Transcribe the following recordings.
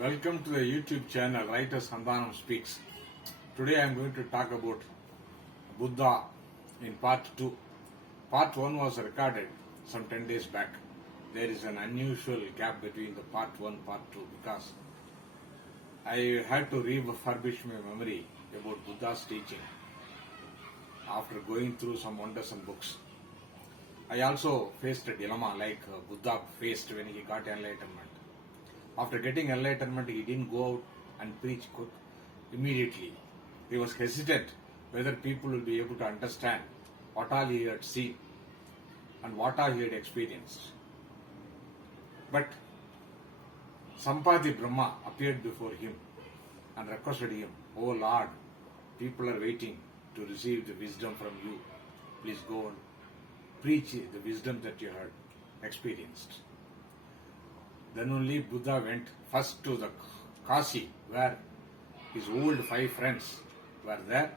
Welcome to the YouTube channel Writer Sandhanam Speaks. Today I am going to talk about Buddha in part 2. Part 1 was recorded some 10 days back. There is an unusual gap between the part 1 and part 2 because I had to refurbish my memory about Buddha's teaching after going through some wondersome books. I also faced a dilemma like Buddha faced when he got enlightenment. After getting enlightenment, he didn't go out and preach immediately. He was hesitant whether people will be able to understand what all he had seen and what all he had experienced. But Sampati Brahma appeared before him and requested him, "Oh Lord, people are waiting to receive the wisdom from you. Please go and preach the wisdom that you had experienced." Then only Buddha went first to the Kasi, where his old 5 friends were there,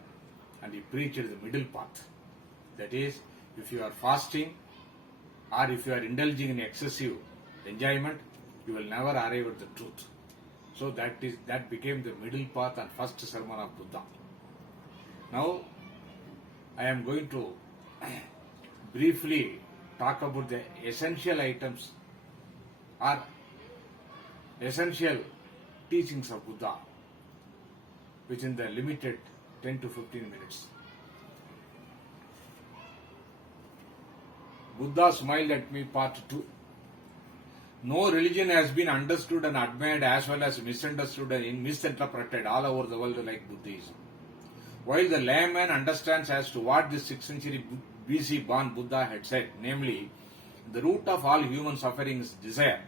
and he preached the middle path. That is, if you are fasting or if you are indulging in excessive enjoyment, you will never arrive at the truth. So that became the middle path and first sermon of Buddha. Now, I am going to briefly talk about the essential items or essential teachings of Buddha within the limited 10 to 15 minutes. Buddha smiled at me, part 2. No religion has been understood and admired as well as misunderstood and misinterpreted all over the world like Buddhism. While the layman understands as to what the 6th century BC born Buddha had said, namely, the root of all human suffering is desire,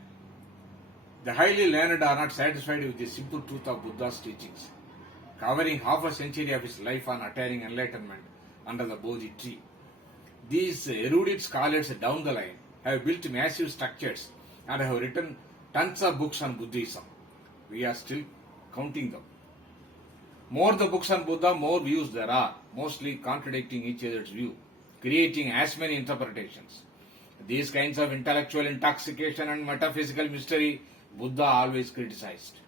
the highly learned are not satisfied with the simple truth of Buddha's teachings, covering half a century of his life on attaining enlightenment under the Bodhi tree. These erudite scholars down the line have built massive structures and have written tons of books on Buddhism. We are still counting them. More the books on Buddha, more views there are, mostly contradicting each other's view, creating as many interpretations. These kinds of intellectual intoxication and metaphysical mystery Buddha always criticized.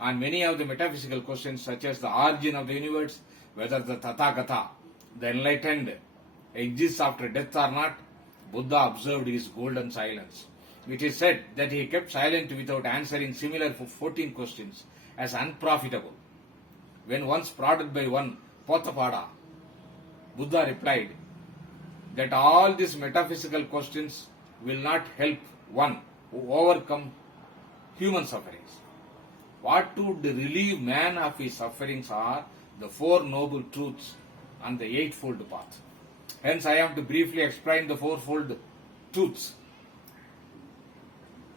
On many of the metaphysical questions such as the origin of the universe, whether the Tathagata, the enlightened, exists after death or not, Buddha observed his golden silence. It is said that he kept silent without answering similar 14 questions as unprofitable. When once prodded by one Potapada, Buddha replied that all these metaphysical questions will not help one who overcome human sufferings. What would relieve man of his sufferings are the 4 noble truths and the 8-fold path. Hence, I am to briefly explain the 4-fold truths,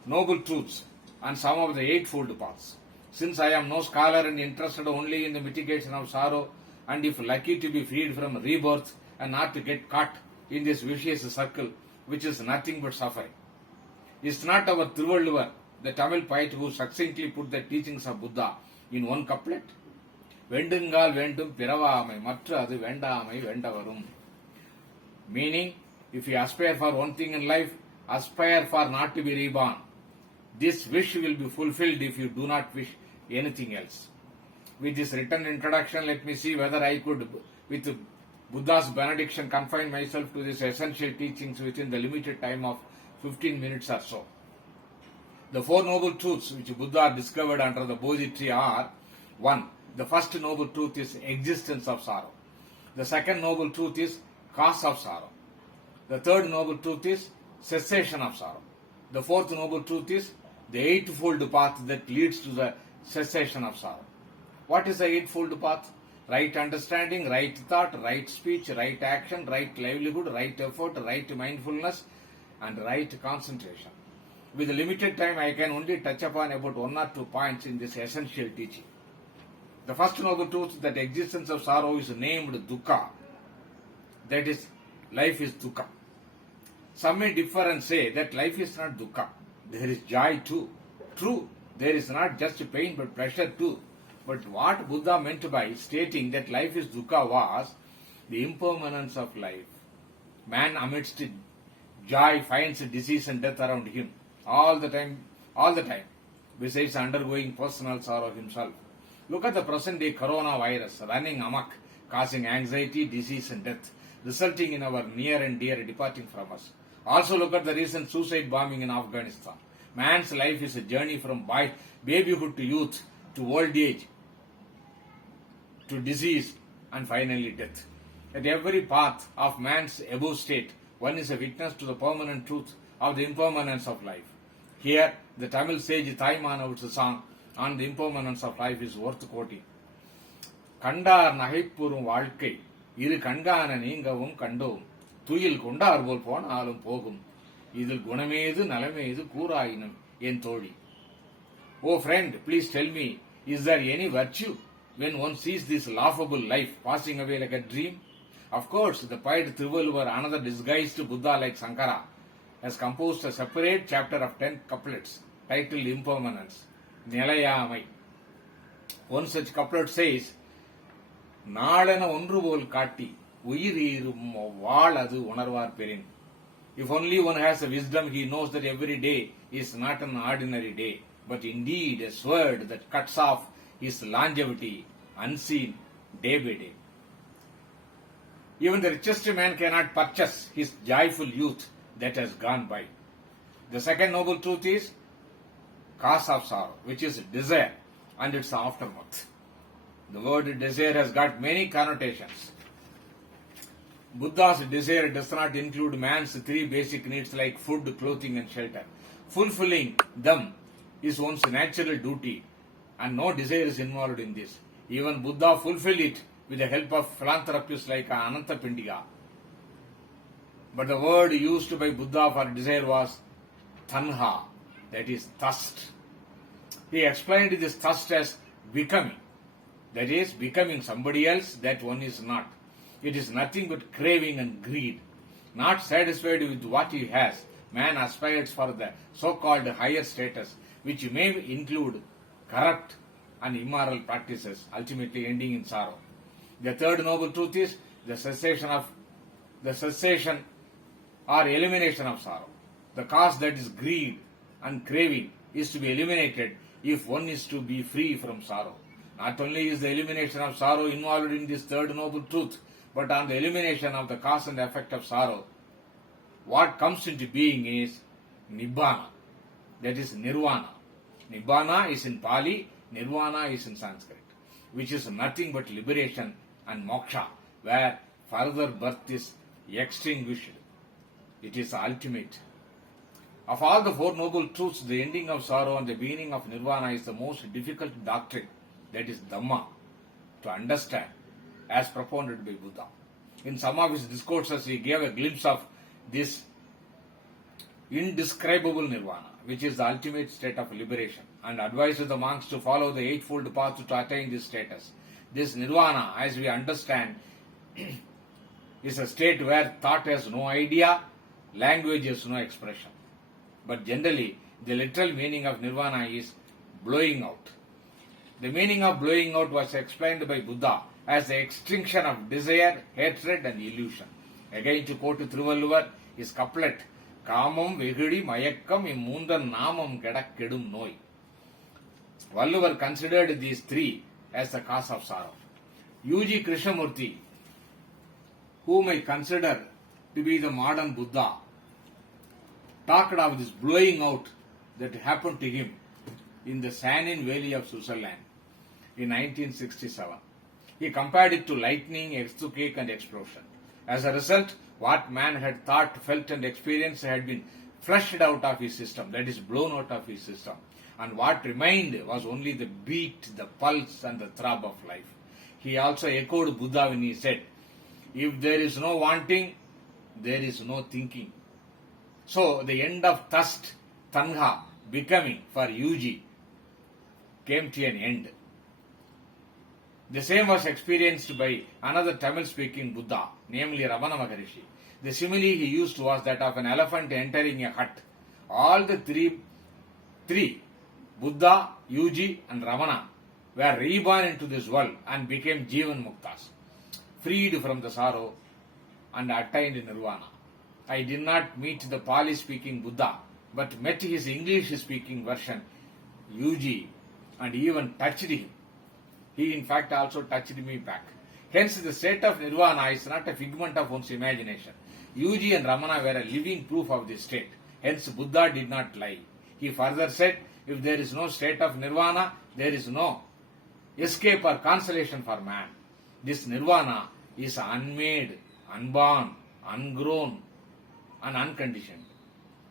noble truths, and some of the 8-fold paths. Since I am no scholar and interested only in the mitigation of sorrow, and if lucky to be freed from rebirth and not to get caught in this vicious circle, which is nothing but suffering. Is not our Thiruvalluvar, the Tamil poet who succinctly put the teachings of Buddha in one couplet? Vendungal vendum piravamai, matra adu vendamai vendavarum. Meaning, if you aspire for one thing in life, aspire for not to be reborn. This wish will be fulfilled if you do not wish anything else. With this written introduction, let me see whether I could, with Buddha's benediction, confine myself to these essential teachings within the limited time of 15 minutes or so. The 4 noble truths which Buddha discovered under the Bodhi tree are: 1. The first noble truth is existence of sorrow. The second noble truth is cause of sorrow. The third noble truth is cessation of sorrow. The 4th noble truth is the 8-fold path that leads to the cessation of sorrow. What is the 8-fold path? Right understanding, right thought, right speech, right action, right livelihood, right effort, right mindfulness, and right concentration. With limited time, I can only touch upon about 1 or 2 points in this essential teaching. The first noble truth, that existence of sorrow is named dukkha. That is, life is dukkha. Some may differ and say that life is not dukkha. There is joy too. True, there is not just pain but pleasure too. But what Buddha meant by stating that life is dukkha was the impermanence of life. Man amidst joy finds disease and death around him all the time. besides undergoing personal sorrow himself. Look at the present day coronavirus running amok, causing anxiety, disease, and death, resulting in our near and dear departing from us. Also, look at the recent suicide bombing in Afghanistan. Man's life is a journey from babyhood to youth, to old age, to disease, and finally death. At every path of man's above state, one is a witness to the permanent truth of the impermanence of life. Here, the Tamil sage Thaimanav's song on the impermanence of life is worth quoting. கண்டார் நகைப்புறும் வாழ்க்கை இரு கண்காண நீங்கவும் கண்டோம் துயில் கொண்டார் போல் போனாலும் போகும் இதில் குணமேது நலமேது கூறாயினும் என் தோழி. Oh friend, please tell me, is there any virtue when one sees this laughable life passing away like a dream? Of course, the poet Thiruvalluvar, another disguised Buddha like Sankara, has composed a separate chapter of 10 couplets titled Impermanence, Nilayamai. One such couplet says, நாளென ஒன்று போல் காட்டி உயிரீரும் வாழ் அது உணர்வார் பெறின். If only one has a wisdom, he knows that every day is not an ordinary day, but indeed a sword that cuts off his longevity, unseen, day by day. Even the richest man cannot purchase his joyful youth that has gone by. The second noble truth is cause of sorrow, which is desire and its aftermath. The word desire has got many connotations. Buddha's desire does not include man's three basic needs like food, clothing, and shelter. Fulfilling them is one's natural duty, and no desire is involved in this. Even Buddha fulfilled it with the help of philanthropists like Anantapindika. But the word used by Buddha for desire was tanha, that is thirst. He explained this thirst as becoming, that is, becoming somebody else that one is not. It is nothing but craving and greed. Not satisfied with what he has, man aspires for the so-called higher status, which may include corrupt and immoral practices, ultimately ending in sorrow. The third noble truth is the cessation or elimination of sorrow. The cause, that is greed and craving, is to be eliminated if one is to be free from sorrow. Not only is the elimination of sorrow involved in this third noble truth, but on the elimination of the cause and effect of sorrow, what comes into being is Nibbana, that is Nirvana. Nibbana is in Pali, Nirvana is in Sanskrit, which is nothing but liberation and moksha, where further birth is extinguished. It is ultimate. Of all the four noble truths, the ending of sorrow and the beginning of Nirvana is the most difficult doctrine, that is Dhamma, to understand as propounded by Buddha. In some of his discourses, he gave a glimpse of this indescribable Nirvana, which is the ultimate state of liberation, and advised the monks to follow the eightfold path to attain this status. This Nirvana, as we understand, is a state where thought has no idea, language has no expression. But generally, the literal meaning of Nirvana is blowing out. The meaning of blowing out was explained by Buddha as the extinction of desire, hatred, and illusion. Again, to quote Thiruvalluvar, his couplet, Kamam Vegidi Mayakkam Immundan Namam Kedakkedum Noi. Valluvar considered these three as the cause of sorrow. U.G. Krishnamurti, whom I consider to be the modern Buddha, talked of this blowing out that happened to him in the Sanin Valley of Switzerland in 1967. He compared it to lightning, earthquake, and explosion. As a result, what man had thought, felt, and experienced had been flushed out of his system, that is, blown out of his system. And what remained was only the beat, the pulse, and the throb of life. He also echoed Buddha when he said, if there is no wanting, there is no thinking. So, the end of thirst, tanha, becoming for UG, came to an end. The same was experienced by another Tamil-speaking Buddha, namely Ramana Maharishi. The simile he used was that of an elephant entering a hut. All the three, Buddha, Yuji, and Ramana, were reborn into this world and became Jivan Muktas, freed from the sorrow and attained Nirvana. I did not meet the Pali-speaking Buddha, but met his English-speaking version UG and even touched him. He in fact also touched me back. Hence the state of nirvana is not a figment of one's imagination. UG and Ramana were a living proof of this state. Hence Buddha did not lie. He further said, if there is no state of nirvana, there is no escape or consolation for man. This nirvana is unmade, unborn, ungrown, and unconditioned.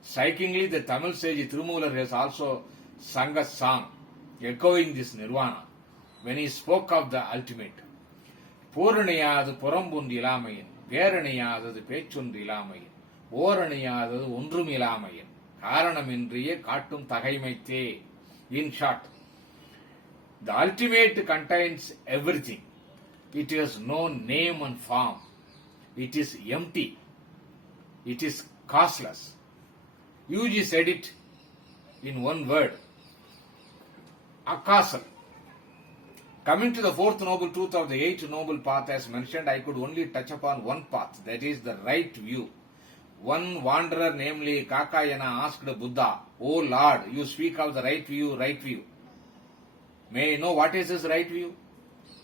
Strikingly, the Tamil sage Thirumolar has also sung a song echoing this nirvana when he spoke of the ultimate. பூரணியாதது புறம்பொன்று இலாமையின் பேரணியாதது பேச்சொன்று இலாமையின் ஓரணியாதது ஒன்றும் இலாமையின் காரணமின்றியே காட்டும் தகைமைத்தே. In short, the ultimate contains everything. It has no name and form. It is empty. It is causeless. UG said it in one word, acausal. Coming to the fourth noble truth of the eighth noble path, as mentioned, I could only touch upon one path, that is the right view. One wanderer, namely Kakayana, asked Buddha, "O Lord, you speak of the right view, right view. May I know what is this right view?"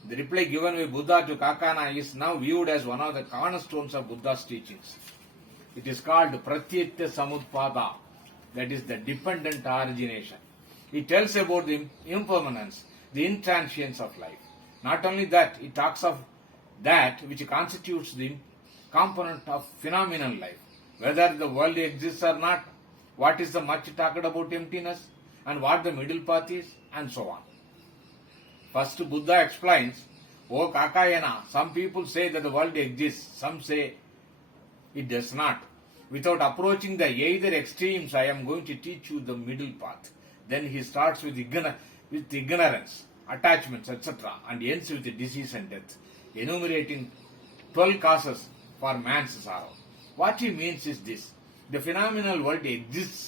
The reply given by Buddha to Kakana is now viewed as one of the cornerstones of Buddha's teachings. It is called Pratyatya Samutpada, that is the dependent origination. It tells about the impermanence, the intransience of life. Not only that, it talks of that which constitutes the component of phenomenal life, whether the world exists or not, what is the much talked about emptiness, and what the middle path is, and so on. First, Buddha explains, "O Kakayana, some people say that the world exists, some say it does not. Without approaching the either extremes, I am going to teach you the middle path." Then he starts with ignorance, attachments, etc., and ends with disease and death, enumerating 12 causes for man's sorrow. What he means is this: the phenomenal world exists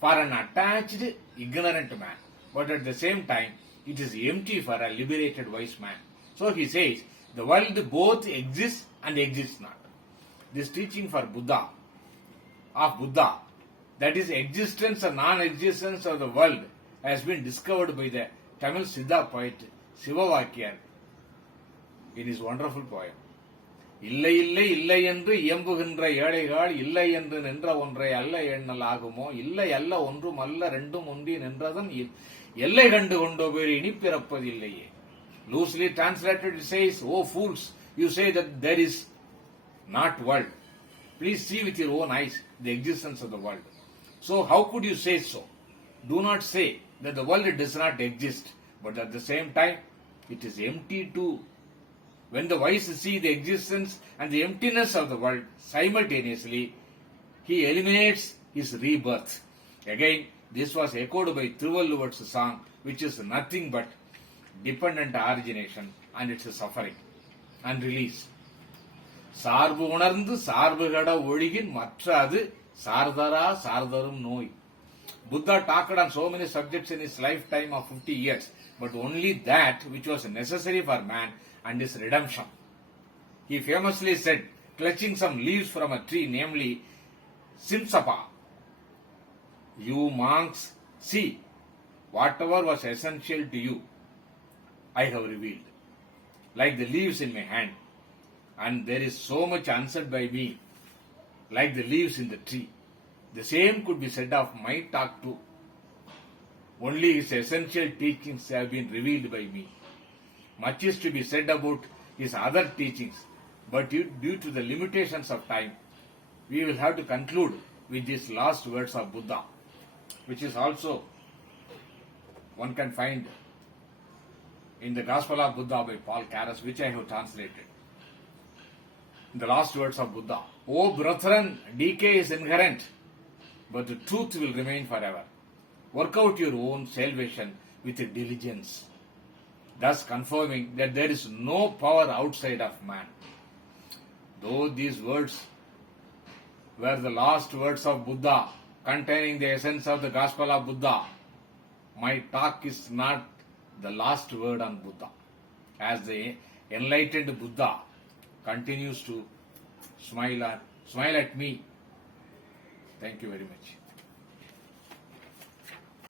for an attached, ignorant man, but at the same time, it is empty for a liberated wise man. So he says, the world both exists and exists not. This teaching of Buddha, that is existence or non-existence of the world, has been discovered by the Tamil Siddha poet Sivavakyar in his wonderful poem. இல்லை இல்லை இல்லை என்று இயம்புகின்ற ஏழைகள் இல்லை என்று நின்ற ஒன்றை அல்ல எண்ணல் ஆகுமோ, இல்லை அல்ல ஒன்றும் அல்ல ரெண்டும் ஒன்றி நின்றதன் எல்லை கண்டு கொண்டோ பேர் இனி பிறப்பதில்லையே. Loosely translated, it says, "Oh fools, you say that there is not world. Please see with your own eyes the existence of the world. So how could you say so? Do not say that the world does not exist, but at the same time, it is empty too." When the wise see the existence and the emptiness of the world simultaneously, he eliminates his rebirth. Again, this was echoed by Thiruvalluvar's song, which is nothing but dependent origination and its suffering and release. சார்பு உணர்ந்து சார்புகட ஒழுகின் மற்ற அது சார்தரா சார்தரும் நோய். Buddha talked on so many subjects in his lifetime of 50 years, but only that which was necessary for man and his redemption. He famously said, clutching some leaves from a tree, namely Simsapa, "You monks, see, whatever was essential to you, I have revealed, like the leaves in my hand, and there is so much answered by me, like the leaves in the tree. The same could be said of my talk too. Only his essential teachings have been revealed by me. Much is to be said about his other teachings, but due to the limitations of time, we will have to conclude with these last words of Buddha, which is also one can find in the Gospel of Buddha by Paul Carus, which I have translated. In the last words of Buddha, "O brethren, decay is inherent, but the truth will remain forever. Work out your own salvation with diligence," thus confirming that there is no power outside of man. Though these words were the last words of Buddha, containing the essence of the Gospel of Buddha, my talk is not the last word on Buddha, as the enlightened Buddha continues to smile at me. Thank you very much.